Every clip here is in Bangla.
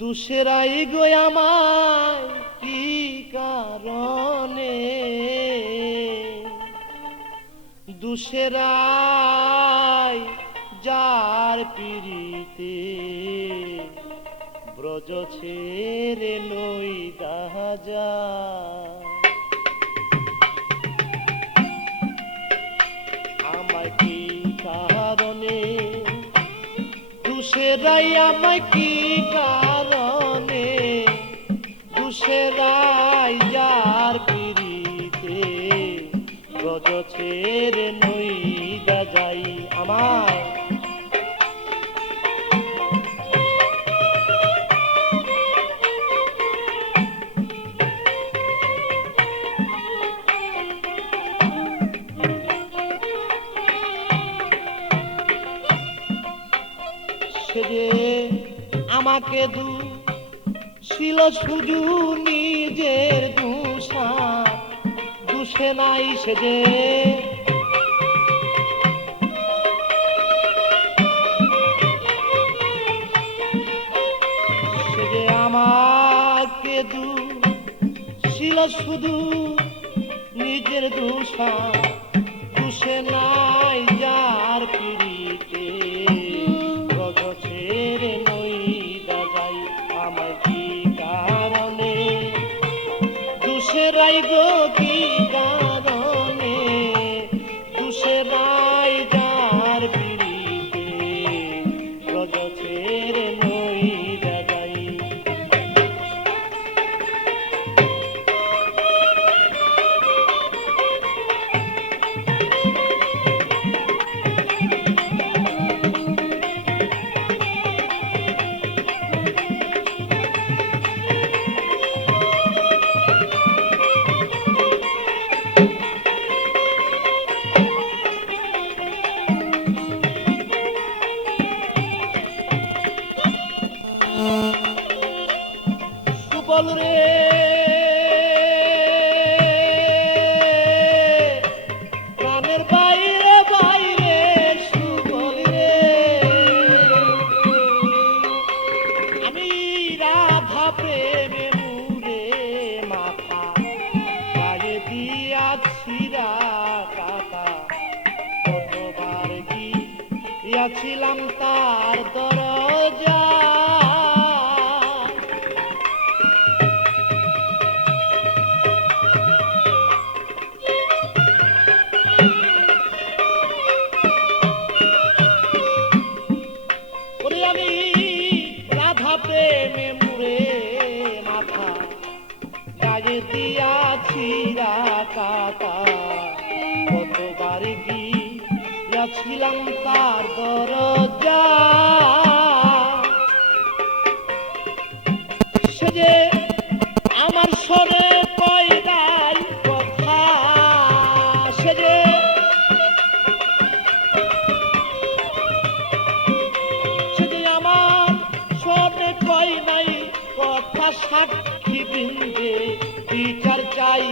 দুসেরাই গো আমায় কি কারণে, দুসেরাই যার পিরিতে ব্রজ ছেড়ে লই দাজা। আমায় কি কারণে, দুসেরাই আমায় কি কারণে, দুসেরাই যার পিরিতে ব্রজ ছেড়ে নই দাজাই। আমায় সে যে আমাকে ছিল শুধু নিজের দুষা, দুষে নাই সে যে আমাকে ছিল শুধু নিজের দুষা, দুষে নাই যার পিরিতে ব্রজ ছেড়ে নই দাজাই। আমায় কি কারণে, দুসেরাই গো কি কারণে, দুসেরাই যার পিরিতে ব্রজ ছেড়ে নই দাজাই। সুবল রে প্রাণের বাইরে বাইরে সুবল রে, আমি রাধা প্রেমে মুরে মাথা গায়ে দিয়াছি কাকা, কতবার গিয়াছিলাম তার দরজা। আমি রাধা প্রেমে মুরে মাথা গায়ে দিয়াছি কাকা, কতবার গিয়াছিলাম তার দরজা। সে যে আমার সরে কয়দাই কথা, সে যে কই নাই কথা, সাক্ষী বৃন্দে বিচার চাই।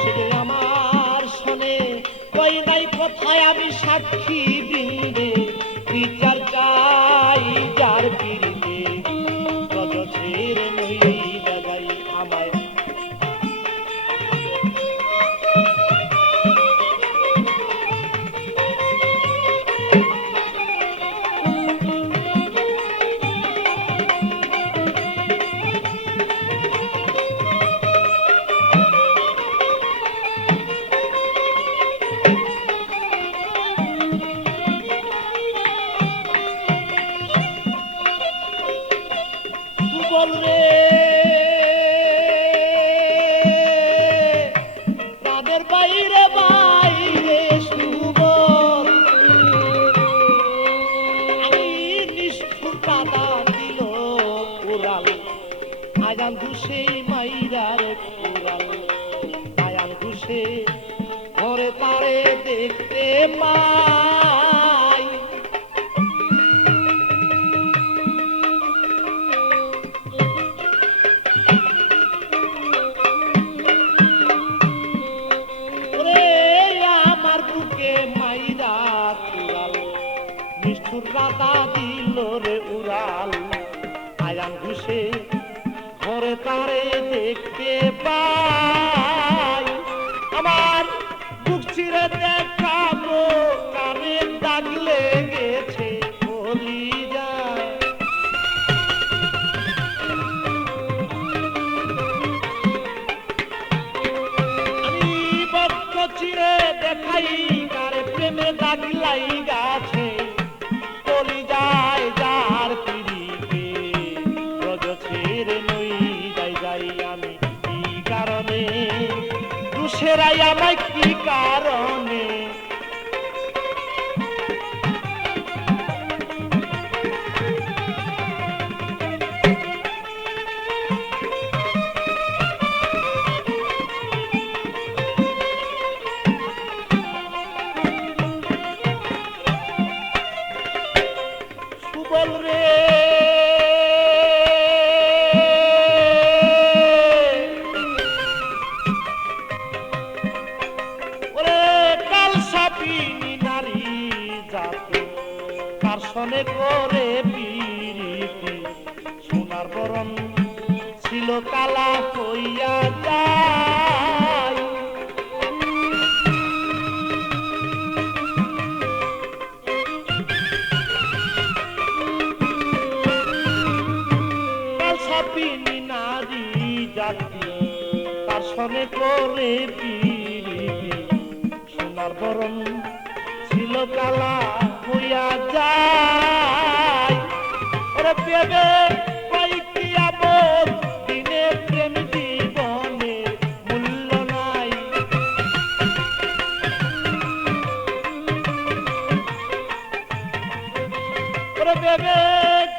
সে আমার শোনে কই নাই কথায়, আমি সাক্ষী বৃন্দে বিচার চাই। যার পিরিতে ব্রজ ছেড়ে নই দাজাই। আমায় সুবল রে প্রাণের বাইরে বাইরে সুবল, আমি নিষ্ঠুর পাতা দিল উড়াল, আয়ান ঘুষে মাইরার উড়াল, আয়ান ঘুষে ঘরে তারে দেখতে পাই। রে মাইরা কুড়াল নিষ্ঠুর রাতা দিল রে উড়াল আয়ান ঘুষে ঘরে তারে দেখতে পাই আমার বুক চিরে দেখাবো কানে দাগ লেগেছে বলি যায় আমি বক্ষ চিরে দেখাই কারে প্রেমে দাগ লাইগাছে বলি যায় যার পিড়িতে রজ ছেড়ে নই যাই আমি কি কারণে দুসেরাই আমায় কি কারণে সুবল রে সনে করে পিরিতি সোনার বরণ ছিল কালা হইয়া যায় কালসাপিনী নারী জাতি তার সনে করে পিরিতি সোনার বরণ ছিল কালা হইয়া যায় ওরে পেবে কয়েকটিয়া বোধ দিনে প্রেম জীবনে মূল্য নাই ওরে পেবে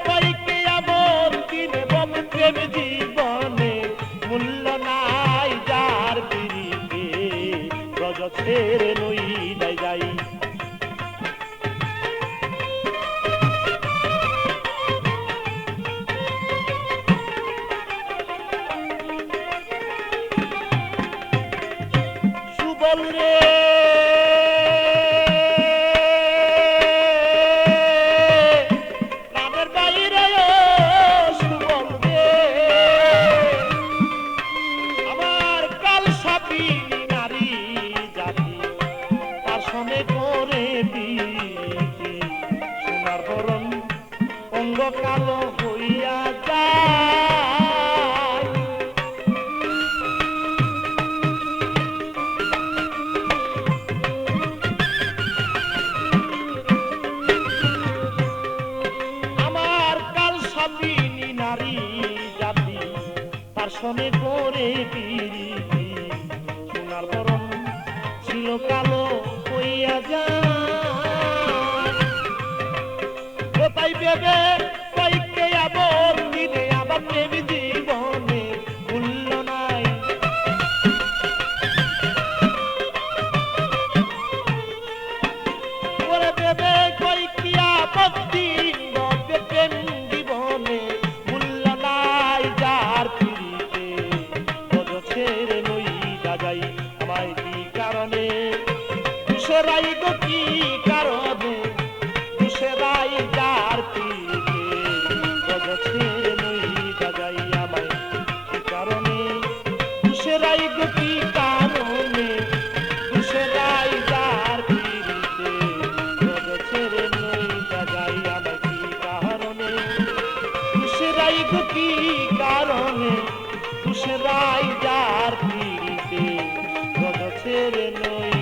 কয়েকটিয়া বোধ দিনে প্রেম জীবনে মূল্য নাই যার পিড়িতে রজ ছেড়ে নই যাই সুবল রে প্রাণের বাইরে সুবল রে আমার কালসাপিনী নারী জাতি তার সঙ্গে করে পিরিতি সোনার বরণ অঙ্গ কালো হইয়া যায় নারী জাতি তার সনে করে পিরিতি সোনার বরণ ছিল কালো হইয়া যায় তাই ভেবে কয়েককে আবার দিনে আবার প্রেম জীবনে মূল্য নাই ওরে ভেবে কয়েকটি আপত্তি প্রেম জীবনে মূল্য নাই যার পিড়িতে রজ ছেড়ে নই যাই আমায় কি কারণে দুসরাই গো কি কারণে দুসরাই যার পিড়িতে রজ ছেড়ে নই যাই আমায় কি কারণে দুসরাই গো কি কারণে দুসরাই যার পিড়িতে রজ ছেড়ে নই যাই আমায় কি কারণে দুসরাই গো কি কারণে দুসরাই যার পিড়িতে রজ ছেড়ে নই